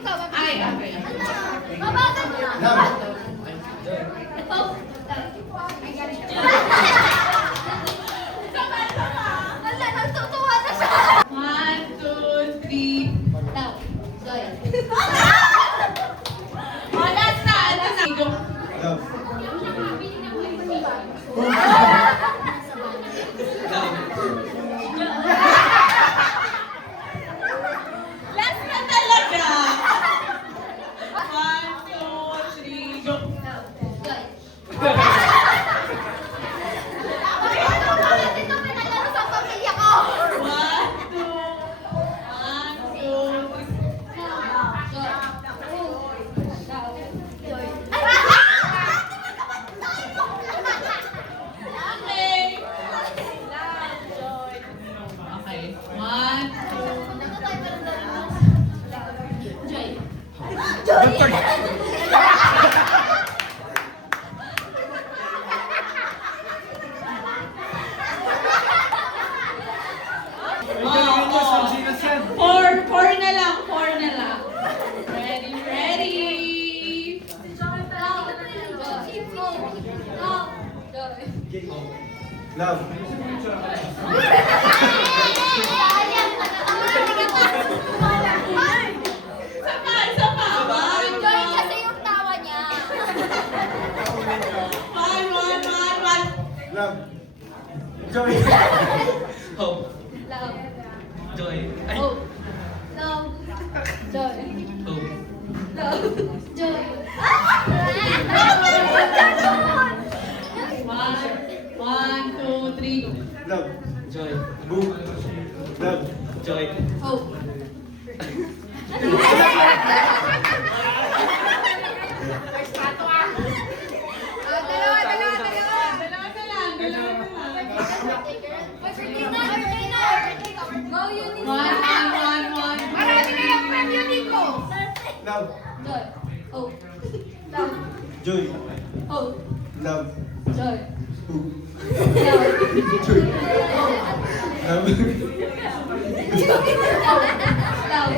Ay, okay. Mabagal mo na. Wala, nagtutuwa na siya. 1, 2, 3. Daw. Joy. Wala na. Go. Love. Last na talaga. 1, 2, 3. Go. Joy. Bakit ito pinalaro sa pamilya ko? 1, 2, 3. Joy. Okay. 1, 2. Four na lang. Ready. Love. Isa pa. 1, Joy kasi yung tawa niya. 1. Love. Joy. Hope. Love. Joy. Ay. Oh. Love. Joy. Hope. Love. Joy. 1, 2, 3. Love. Joy. Boom. Love. Joy. Oh. Dalawa. Dalawa na lang. Go, Eunice. 1. Marami na yung premyo dito. Love. Joy. Oh. Love. Joy. Oh. Love. Joy. Boom. Love. Joy. Oh. Love. Love.